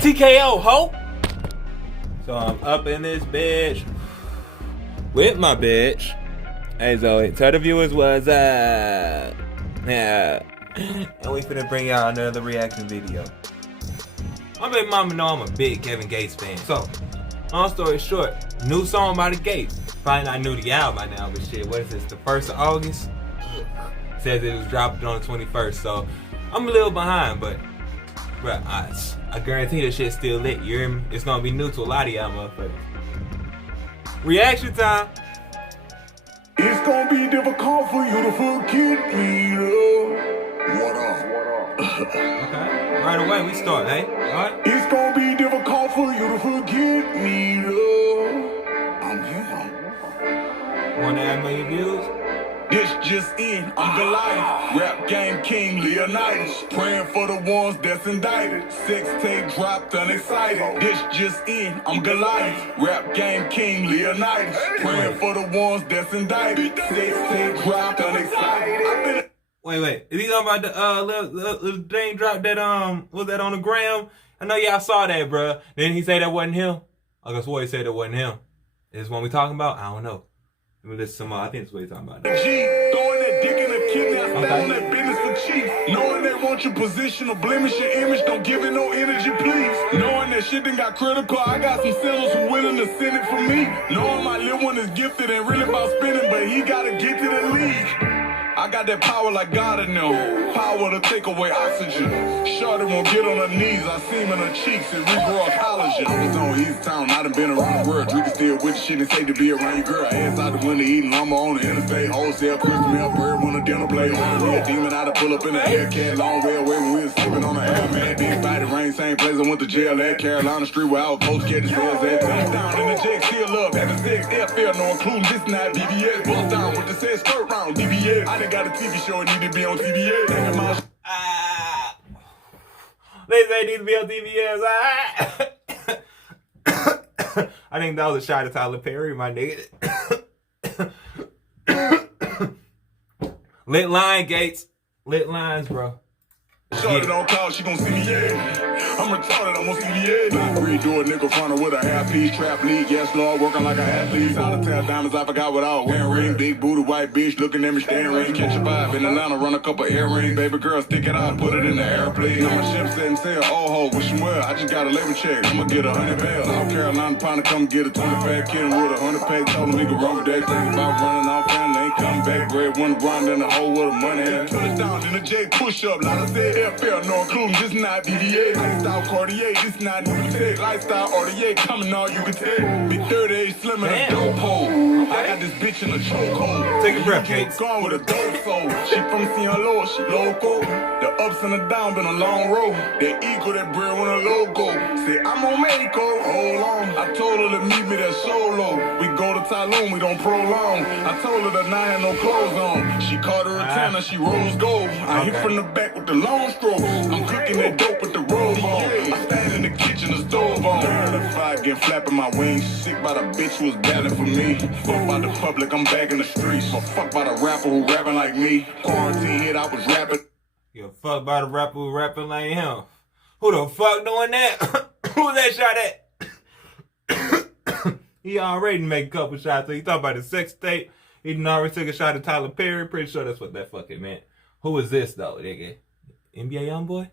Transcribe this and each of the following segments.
TKO, ho! So I'm up in this bitch with my bitch. Hey Zoe, tell the viewers what's up. Yeah. And we finna bring y'all another reaction video. My baby mama know I'm a big Kevin Gates fan. So, long story short, new song by the Gates. Probably not new to y'all by now, but shit, what is this, the 1st of August? Says it was dropped on the 21st, so I'm a little behind, but bruh, I guarantee this shit's still lit, you hear me? It's gonna be new to a lot of y'all motherfuckers. Reaction time! It's gonna be difficult for you to forget me, though. What up? Okay, right away we start, hey? Alright? It's gonna be difficult for you to forget me, though. I'm here. 1.5 million views? This just in, I'm Goliath. Rap game king Leonidas. Praying for the ones that's indicted. Sex tape dropped unexcited. This just in, I'm Goliath. Rap game king Leonidas. Praying for the ones that's indicted. Sex tape dropped unexcited. Wait. Is he talking about the little thing drop that was that on the gram? I know y'all saw that, bruh. Didn't he say that wasn't him? I guess what he said that wasn't him. Is this one we talking about? I don't know. Let me listen to some. I think that's what he's talking about. G, throwing that dick in the kidnap, okay. On that business for cheap. Knowing they want your position or blemish your image, don't give it no energy, please. Knowing that shit done got critical, I got some sellers who willing to send it for me. Knowing my little one is gifted and really about spinning, but he gotta get to the league. I got that power like God in them. Power to take away oxygen. Shorty won't get on her knees. I see him in her cheeks and regrow collagen. I was on East Town, I done been around the world. Drinking still with shit and say to be around your girl. Ass out the window eating llama on the interstate. Wholesale crystal milk bird when the dinner plate. On a demon out to pull up in the Hellcat. Long way away when we was sleeping on the air, man. Big body rain, same place I went to jail at. Carolina Street where I was post catching sales at. Touchdown in the J still up. At the 6 FL, no including this night. BBS bust down with the set skirt round. DBS. I done got a TV show and need to be on TBS. They say need to be on TBS. I think that was a shot at Tyler Perry, my nigga. Lit line, Gates. Lit lines, bro. Shorty don't call, she gon' see me, yeah. I'm retarded, I'm gon' see me, yeah. Redo a nigga frontin' with a half-piece trap league. Yes, Lord, working like an athlete. Out of town diamonds, I forgot what I was wearing. Ring, big booty, white bitch, looking at me staring. Catch a vibe in Atlanta, run a couple earrings. Baby girl, stick it out, put it in the airplane. On my ship setting sail, oh ho, wish him well. I just got a labor check, I'ma get 100 bail. South Carolina pound to come get a 20-pack. Kidding with 100 pack, told him he could run with that. Think about running off and ain't come back. Red one grind in the hole with the money. Touchdown in the J push-up, like I said. FL, no including, this not BDA. Lifestyle Cartier, this not new tech. Lifestyle RDA, coming all you can take. Big 38 slim and a dope hole. I got this bitch in a chokehold. Take a breath, Gates. Gone with a dope soul. She from Sinaloa, she local. The ups and the downs been a long road. That ego, that bread with a logo. Say, I'm on Mexico, hold on. I told her to meet me there solo. We go to Tulum, we don't prolong. I told her that I had no clothes on. She caught her a tan and she rose gold. I hit from the back with the long stroke. I'm cooking that dope with the robe on. I stand in the kitchen, the stove on. The fire get flapping my wings. Sick by the bitch who was battling for me. Fuck by the public, I'm back in the streets. But fuck by the rapper who rapping like me. Quarantine hit, I was rapping. You fuck by the rapper who rapping like him. Who the fuck doing that? Who that shot at? He already made a couple shots. So he talking about the sex tape. He done already took a shot at Tyler Perry. Pretty sure that's what that fucking meant. Who is this though, nigga? NBA Youngboy?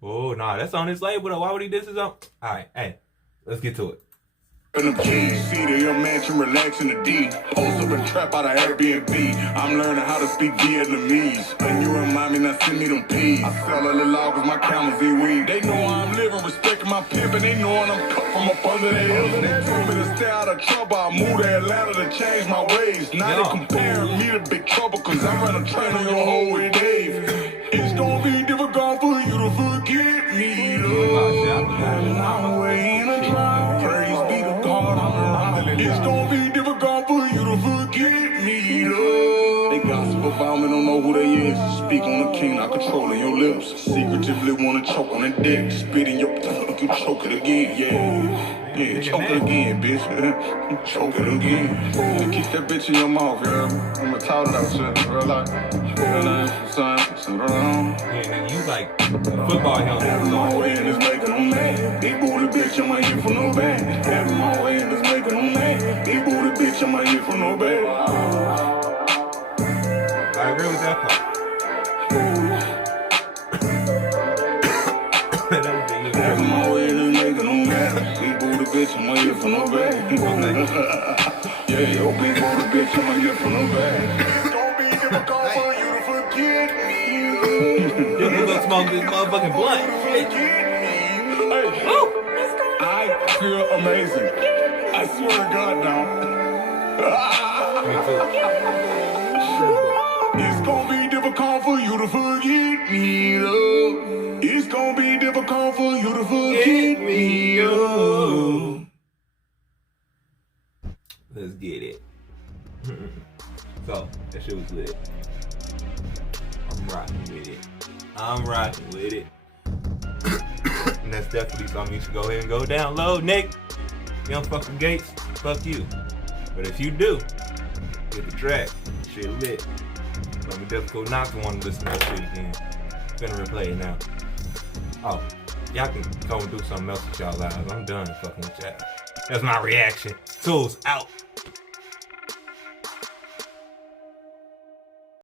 Oh, nah, that's on his label though. Why would he diss his own? Alright, hey, let's get to it. In the keys, see the young mansion relaxing the D. Post up and trap out of Airbnb. I'm learning how to speak Vietnamese. And you remind me not send me them peas. I sell a little out cause my cameras weed. They know I'm living, respecting my pimp, and they knowing I'm cut from up under that hill. They told me to stay out of trouble. I moved to Atlanta to change my ways. Now they comparing me to Big Trouble cause I run a train on your whole with Dave. It's gonna be difficult for you to forget me, though. I'm way in a drive. Praise be to God, I'm around. It's gonna be difficult for you to forget me, though. They gossip about me, don't know who they is. Speak on the king, not controlling your lips. Secretively wanna choke on that dick. Spit in your you choke it again, yeah. Yeah, choke it again, bitch. Choke it again. Keep that bitch in your mouth, girl. I'ma talk it out, shit. Real life. Real life, son. Sit around. Yeah, nigga, you like football helmet. My way and it's making them mad. bitch, I'm not here for no bad. Having my way and it's making them mad. Big booty bitch, I'm not here for no bad. I agree with that part. Having my way and it's making them mad. Big booty bitch, I'm not here for no bad. Yeah, yo, big booty bitch, I'm not here for no bad. Don't be difficult for you to forget me. You gonna smoke this motherfucking blunt. I feel amazing. I swear to God now. It's gonna be difficult for you to forget me, though. It's gonna be difficult for you to forget me, oh. Let's get it. So, that shit was lit. I'm rocking with it. And that's definitely something you should go ahead and go download, Nick. You don't fuck with Gates, fuck you. But if you do, get the track. Shit lit. It's gonna be difficult not to want to listen to that shit again. Gonna replay it now. Oh, y'all can go and do something else with y'all lives. I'm done fucking with y'all. That's my reaction. Tools out.